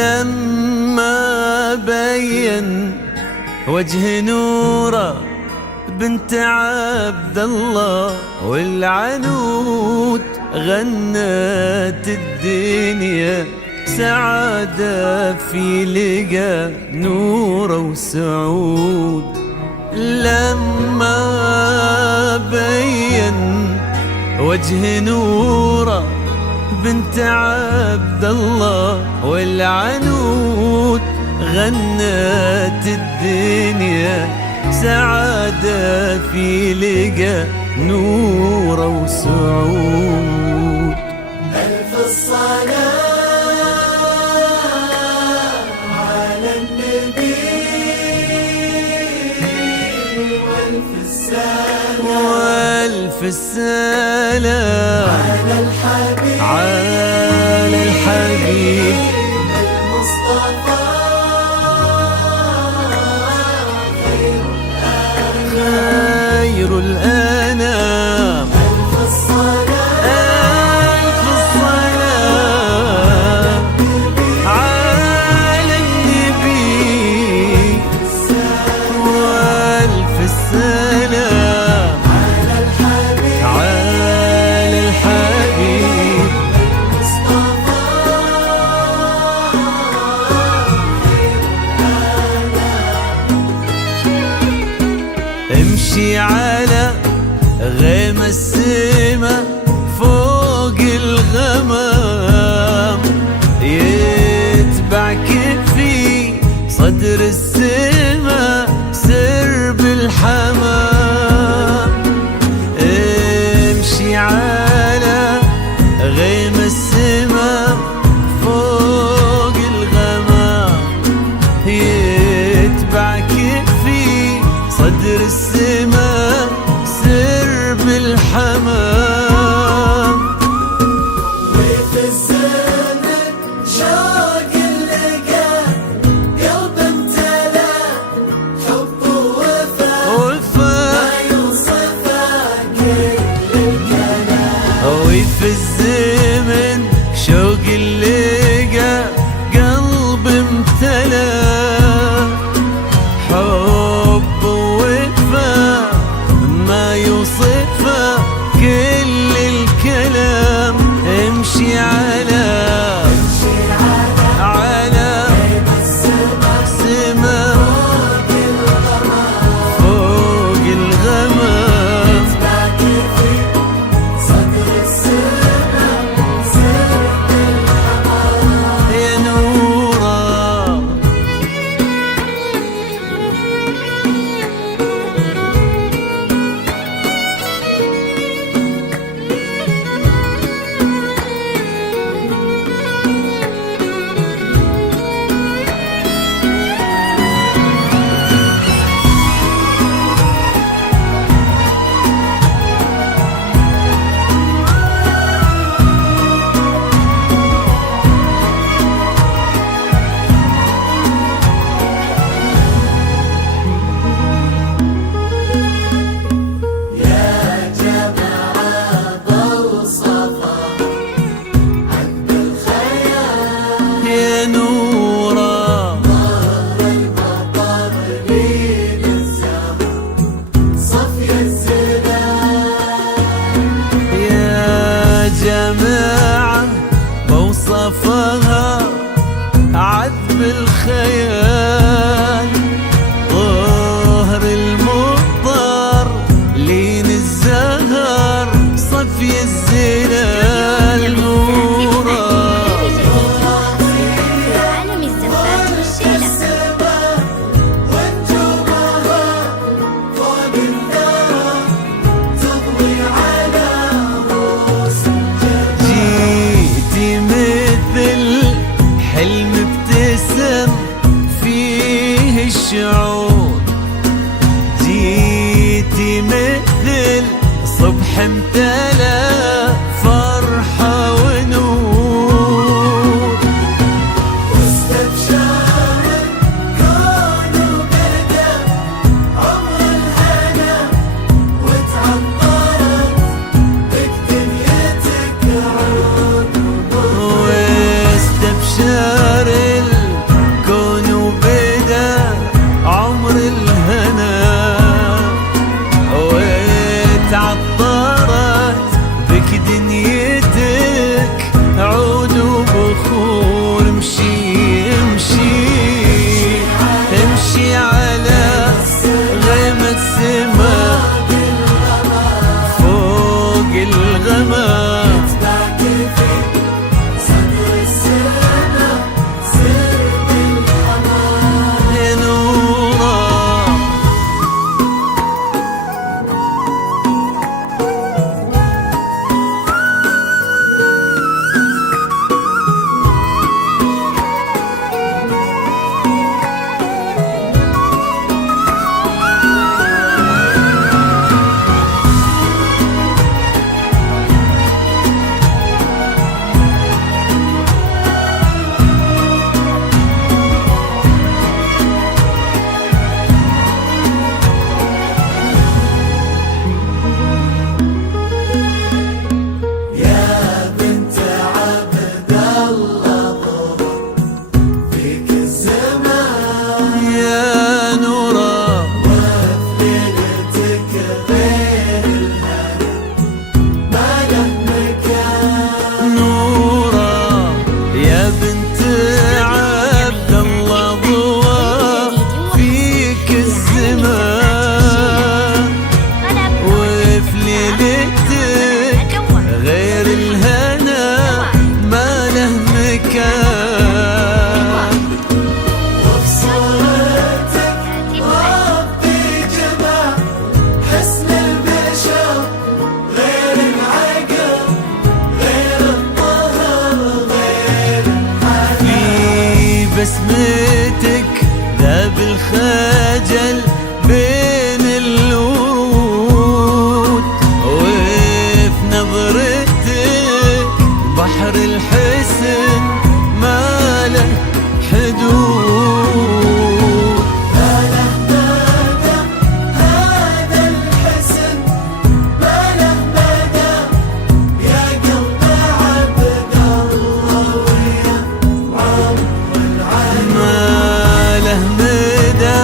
لما بين وجه نوره بنت عبد الله والعنود غنت الدنيا سعادة في لقى نوره وسعود. لما بين وجه نوره بنت عبد الله والعنود غنت الدنيا سعادة في لقى نوره وسعود. ألف الصلاة على النبي وألف السلام وألف السلام على الحبيب على الحبيب المصطفى خير الأنام. ألف الصلاة ألف الصلاة على النبي وألف السلام على الحبيب على الحبيب المصطفى امشي على غيم السما فوق الغمام يتبعك في صدر السما سرب الحمام. امشي على غيم السما فوق الغمام يتبعك في صدر السما سرب الحمام. وفي الزمن شوق اللقا قلب امتلا حب ووفا ما يوصفه كل الكلام. وفي الزمن بسمتك ذاب الخجل بين الورود، وفي نظرتك بحر الحسن ما له حدود. ما له مدى هذا الحسن، ما له مدى يا قلب عبد الله ويا عمر العين. ما له مدى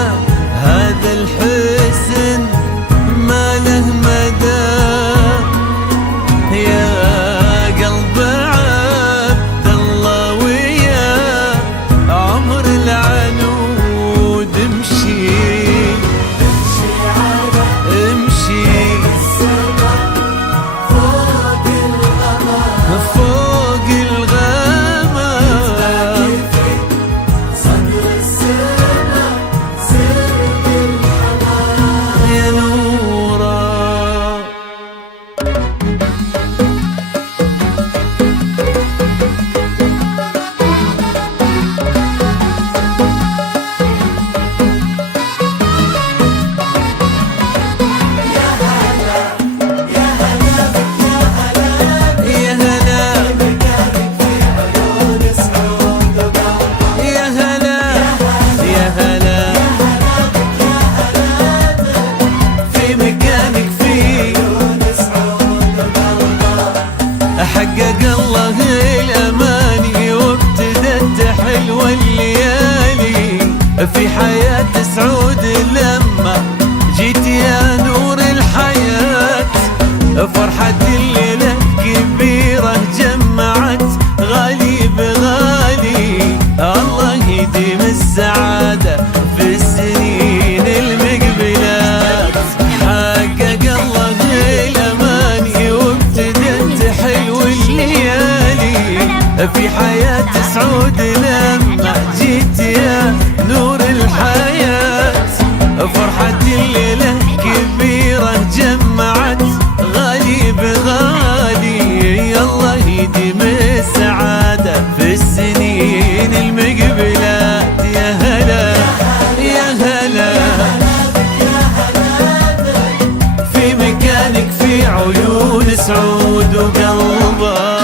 هذا الحسن، ما له مدى يا قلب عبد الله ويا عمر العنود. امشي امشي على امشي السماء فوق الغمام، فوق الغمام، في صدر السماء سر الحمام. يا نورا. يا هلا مكانك في عيون سعود وقلبه، يا هلا يا هلا في مكانك في عيون سعود وقلبه. حقق الله الأماني وابتدت حلوة الليالي في حياة سعود لما جيت يا نور الحياة. فرحة الليلة كبيرة جمعت غالي بغالي، الله يديم السعادة في السنين المقبلات. حقق الله الأماني وابتدت حلو الليالي في حياة سعود لما جيت يا نور الحياة. فرحة الليلة كبيرة جمعت غالي بغالي، الله يديم السعادة في السنين المقبلات. يا هلا يا هلا في مكانك في عيون سعود وقلبه.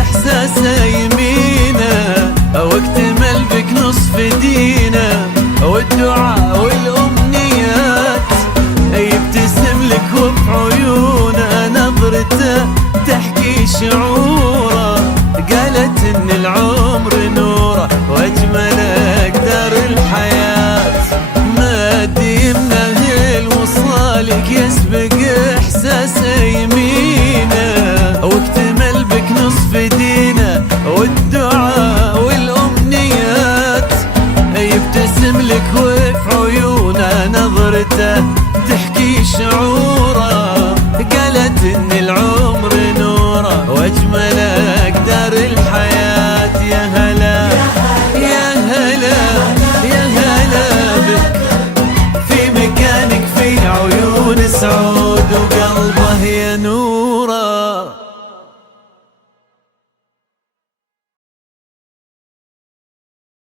احساسه يمينه واكتمل بك نصف دينه، والدعاء والامنيات يبتسم لك وبعيونه نظرته تحكي شعوره. قالت ان العود